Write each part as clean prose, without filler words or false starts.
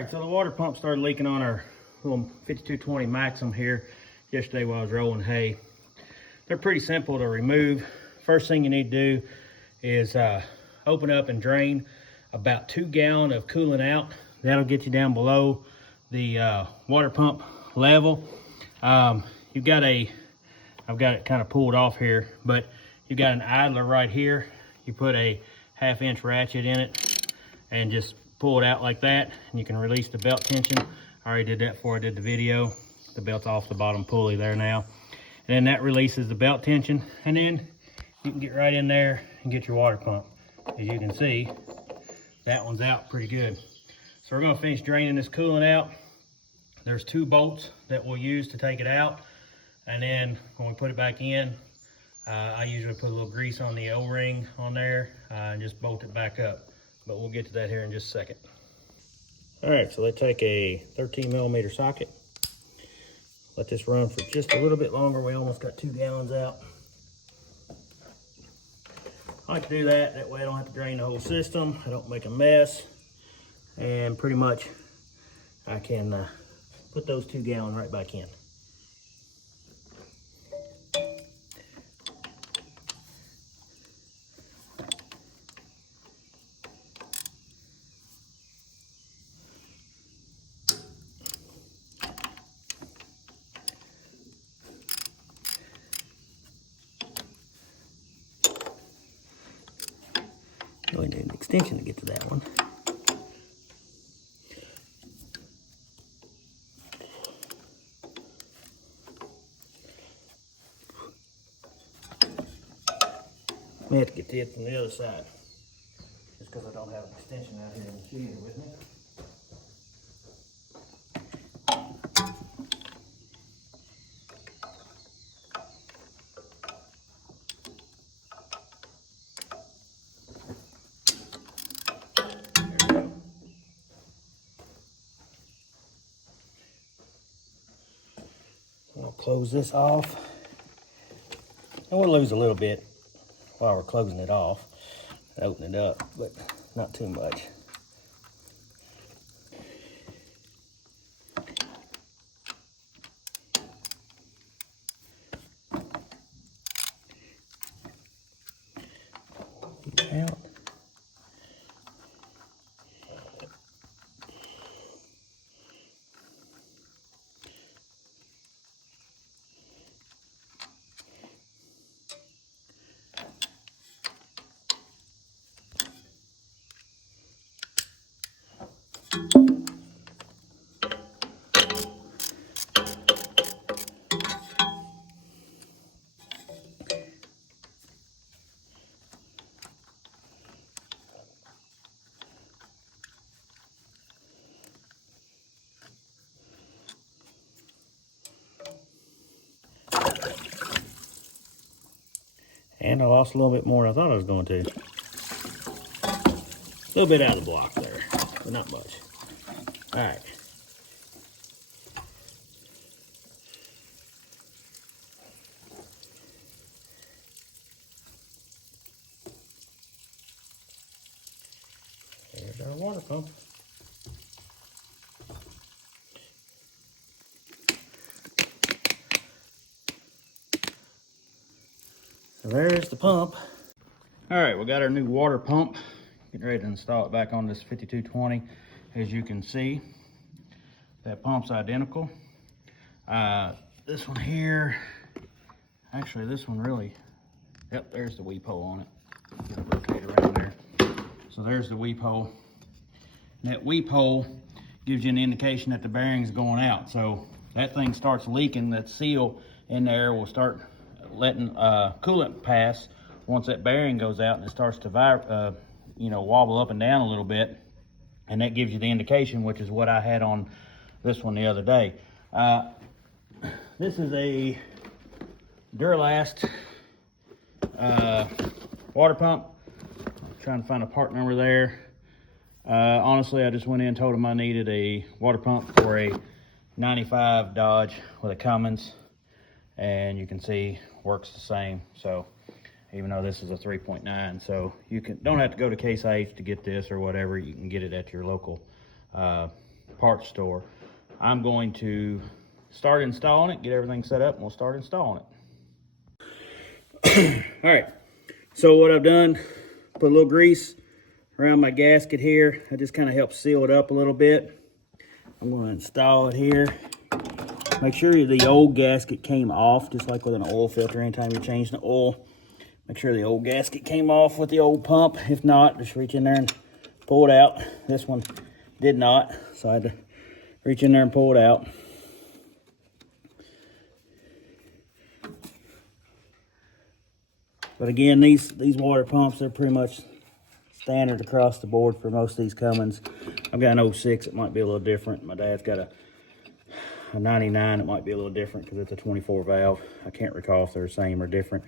right, so the water pump started leaking on our little 5220 maxxum here yesterday while I was rolling hay. They're pretty simple to remove. First thing you need to do is open up and drain about 2 gallons of coolant out. That'll get you down below the water pump level. I've got it kind of pulled off here, but you've got an idler right here. You put a 1/2 inch ratchet in it and just pull it out like that, and you can release the belt tension. I already did that before I did the video. The belt's off the bottom pulley there now. And then that releases the belt tension, and then you can get right in there and get your water pump. As you can see, that one's out pretty good. So we're gonna finish draining this coolant out. There's 2 bolts that we'll use to take it out. And then when we put it back in, I usually put a little grease on the O-ring on there and just bolt it back up. But we'll get to that here in just a second. All right, so let's take a 13mm socket. Let this run for just a little bit longer. We almost got 2 gallons out. I like to do that. That way I don't have to drain the whole system. I don't make a mess. And pretty much I can put those 2 gallons right back in. We need an extension to get to that one. We have to get it from the other side, just because I don't have an extension out here in the shed with me. I'll close this off, and we'll lose a little bit while we're closing it off and open it up, but not too much. Out. And I lost a little bit more than I thought I was going to. A little bit out of the block there, but not much. All right. There's our water pump. So there's the pump. All right, we got our new water pump. Getting ready to install it back on this 5220. As you can see, that pump's identical. This one here, actually this one really, yep, there's the weep hole on it. Get it rotated around there. So there's the weep hole. And that weep hole gives you an indication that the bearing's going out. So that thing starts leaking, that seal in there will start letting coolant pass once that bearing goes out, and it starts to wobble up and down a little bit, and that gives you the indication, which is what I had on this one the other day. This is a Duralast water pump. I'm trying to find a part number there. Honestly, I just went in and told them I needed a water pump for a 95 Dodge with a Cummins, and you can see works the same. So even though this is a 3.9, so you don't have to go to Case IH to get this or whatever. You can get it at your local parts store. I'm going to start installing it, get everything set up, and we'll start installing it. All right, so what I've done, put a little grease around my gasket here. That just kind of helps seal it up a little bit. I'm going to install it here. Make sure the old gasket came off, just like with an oil filter. Anytime you change the oil, make sure the old gasket came off with the old pump. If not, just reach in there and pull it out. This one did not, so I had to reach in there and pull it out. But again, these water pumps, they're pretty much standard across the board for most of these Cummins. I've got an 06, it might be a little different. My dad's got a 99, it might be a little different because it's a 24 valve. I can't recall if they're the same or different.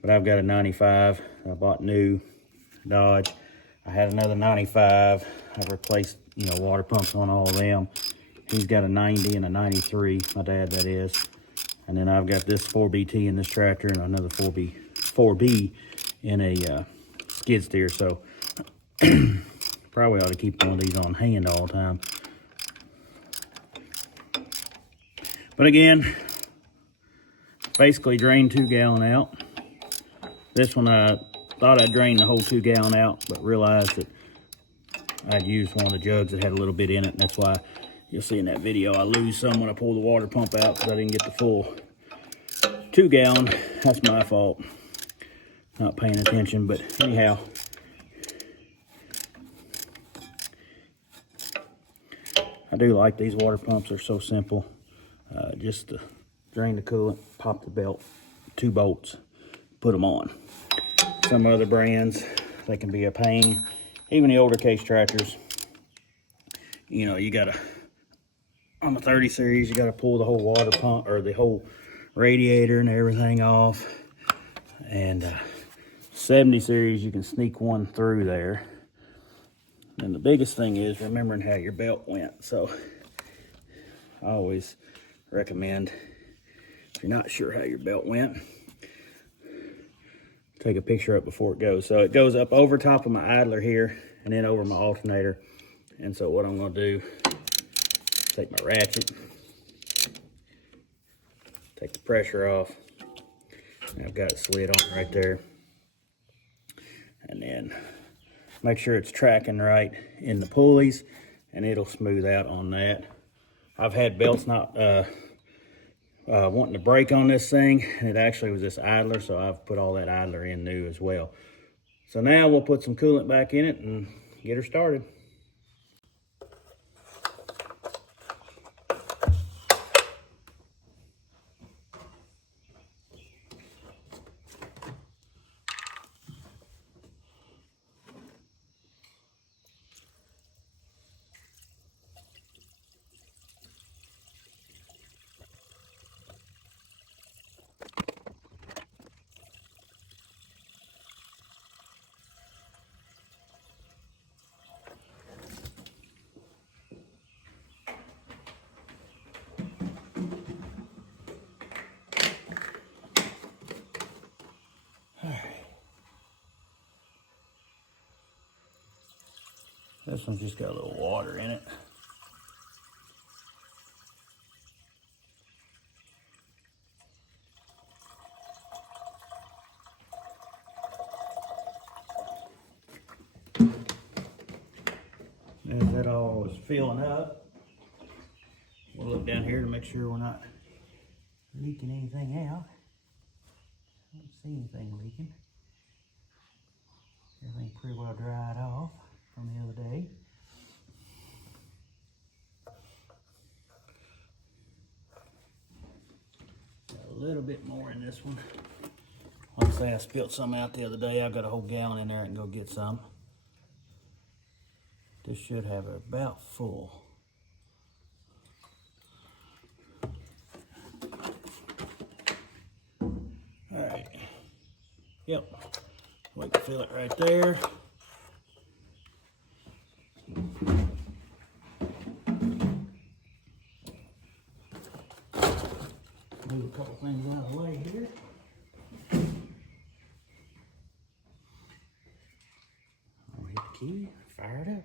But I've got a 95 I bought new, Dodge. I had another 95. I've replaced, water pumps on all of them. He's got a 90 and a 93, my dad that is. And then I've got this 4BT in this tractor and another 4B in a skid steer. So probably ought to keep one of these on hand all the time. But again, basically drain 2 gallon out. This one I thought I'd drain the whole 2 gallon out, but realized that I'd used one of the jugs that had a little bit in it, and that's why you'll see in that video I lose some when I pull the water pump out because I didn't get the full 2 gallon. That's my fault, not paying attention. But anyhow, I do like these water pumps. They're so simple. Just to drain the coolant, pop the belt, 2 bolts, put them on. Some other brands, they can be a pain. Even the older case tractors, you gotta, on the 30 series, you gotta pull the whole water pump or the whole radiator and everything off. And 70 series, you can sneak one through there. And the biggest thing is remembering how your belt went. So I always recommend, if you're not sure how your belt went, take a picture up before it goes. So it goes up over top of my idler here and then over my alternator. And so what I'm going to do, take my ratchet, take the pressure off, and I've got it slid on right there. And then make sure it's tracking right in the pulleys, and it'll smooth out on that. I've had belts not wanting to break on this thing, and it actually was this idler, so I've put all that idler in new as well. So now we'll put some coolant back in it and get her started. This one's just got a little water in it. As that all is filling up, we'll look down here to make sure we're not leaking anything out. I don't see anything leaking. Everything pretty well dried off from the other day. Got a little bit more in this one. Like I say, I spilled some out the other day. I've got a whole gallon in there and go get some. This should have it about full. All right. Yep. We can fill it right there. Move a couple things out of the way here. I'll hit the key, fire it up.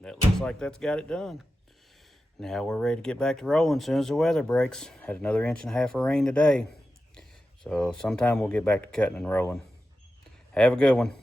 that looks like that's got it done. Now we're ready to get back to rolling as soon as the weather breaks. Had another 1.5 inches of rain today. So sometime we'll get back to cutting and rolling. Have a good one.